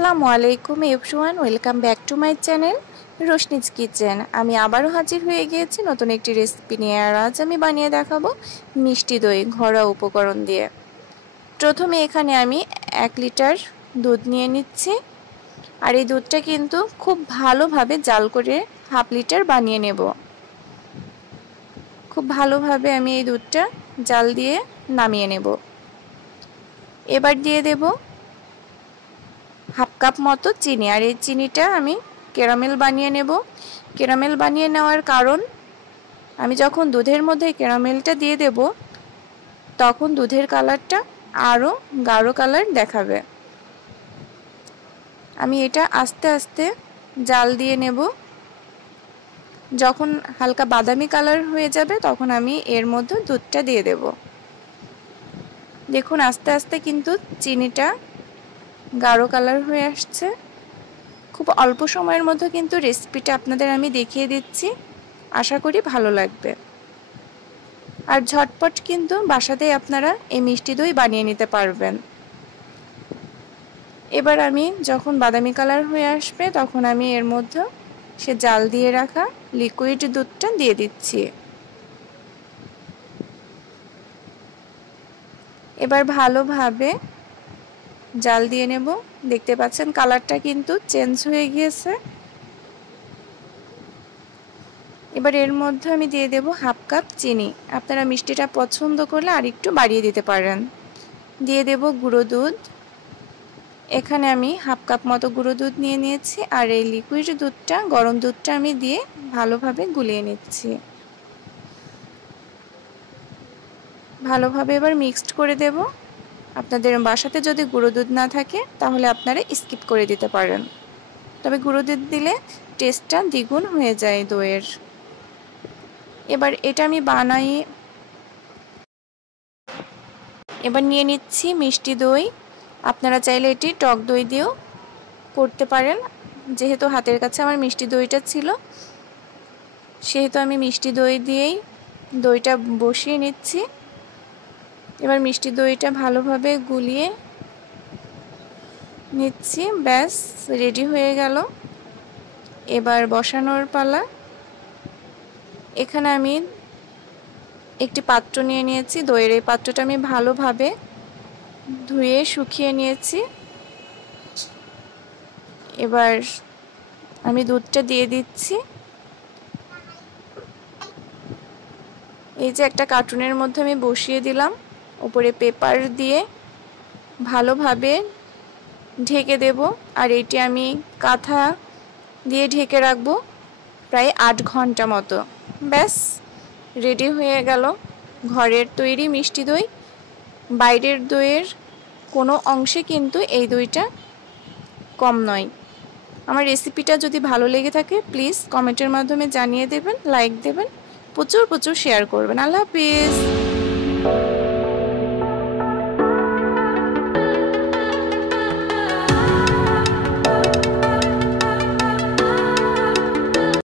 আসসালামু আলাইকুম everyone, welcome back to my channel Roshni's kitchen. আমি আবারও হাজির হয়ে গিয়েছি নতুন একটি রেসিপি নিয়ে। আর আজ আমি বানিয়ে দেখাবো মিষ্টি দই ঘরোয়া উপকরণ দিয়ে। প্রথমে এখানে আমি 1 লিটার দুধ নিয়ে নিচ্ছি। আর এই দুধটা কিন্তু খুব ভালোভাবে জাল করে হাফ লিটার বানিয়ে নেব। খুব ভালোভাবে আমি এই দুধটা জাল দিয়ে নামিয়ে নেব। এবার দিয়ে দেব হাফ কাপ মতো চিনি। আর এই চিনিটা আমি ক্যারামেল বানিয়ে নেব। ক্যারামেল বানিয়ে নেওয়ার কারণ, আমি যখন দুধের মধ্যে ক্যারামেলটা দিয়ে দেব তখন দুধের কালারটা আরও গাঢ় কালার দেখাবে। আমি এটা আস্তে আস্তে জাল দিয়ে নেব। যখন হালকা বাদামি কালার হয়ে যাবে তখন আমি এর মধ্যে দুধটা দিয়ে দেব। দেখুন আস্তে আস্তে কিন্তু চিনিটা গাঢ় কালার হয়ে আসছে। খুব অল্প সময়ের মধ্যে কিন্তু রেসিপিটা আপনাদের আমি দেখিয়ে দিচ্ছি, আশা করি ভালো লাগবে। আর ঝটপট কিন্তু বাসাতেই আপনারা এই মিষ্টি দই বানিয়ে নিতে পারবেন। এবার আমি যখন বাদামি কালার হয়ে আসবে তখন আমি এর মধ্যে সে জাল দিয়ে রাখা লিকুইড দুধটা দিয়ে দিচ্ছি। এবার ভালোভাবে জাল দিয়ে নেব। দেখতে পাচ্ছেন কালারটা কিন্তু চেঞ্জ হয়ে গিয়েছে। এবার এর মধ্যে আমি দিয়ে দেব হাফ কাপ চিনি। আপনারা মিষ্টিটা পছন্দ করলে আর একটু বাড়িয়ে দিতে পারেন। দিয়ে দেব গুঁড়ো দুধ। এখানে আমি হাফ কাপ মতো গুঁড়ো দুধ নিয়ে নিয়েছি। আর এই লিকুইড দুধটা, গরম দুধটা আমি দিয়ে ভালোভাবে গুলিয়ে নিচ্ছি। ভালোভাবে এবার মিক্সড করে দেব। আপনাদের বাসাতে যদি গুঁড়ো দুধ না থাকে তাহলে আপনারা স্কিপ করে দিতে পারেন, তবে গুঁড়ো দুধ দিলে টেস্টটা দ্বিগুণ হয়ে যায় দইয়ের। এবার এটা আমি এবার নিয়ে নিচ্ছি মিষ্টি দই। আপনারা চাইলে এটি টক দই দিয়েও করতে পারেন। যেহেতু হাতের কাছে আমার মিষ্টি দইটা ছিল সেহেতু আমি মিষ্টি দই দিয়েই দইটা বসিয়ে নিচ্ছি। এবার মিষ্টি দইটা ভালোভাবে গুলিয়ে নিচ্ছি। ব্যাস রেডি হয়ে গেল। এবার বসানোর পালা। এখানে আমি একটি পাত্র নিয়ে নিয়েছি দইয়ের। এই পাত্রটা আমি ভালোভাবে ধুয়ে শুকিয়ে নিয়েছি। এবার আমি দুধটা দিয়ে দিচ্ছি। এই যে একটা কার্টুনের মধ্যে আমি বসিয়ে দিলাম, উপরে পেপার দিয়ে ভালোভাবে ঢেকে দেব। আর এটি আমি কাঁথা দিয়ে ঢেকে রাখবো প্রায় 8 ঘন্টা মতো। ব্যাস রেডি হয়ে গেল ঘরের তৈরি মিষ্টি দই। বাইরের দইয়ের কোনো অংশে কিন্তু এই দইটা কম নয়। আমার রেসিপিটা যদি ভালো লেগে থাকে প্লিজ কমেন্টের মাধ্যমে জানিয়ে দেবেন, লাইক দেবেন, প্রচুর শেয়ার করবেন। আল্লাহ হাফেজ।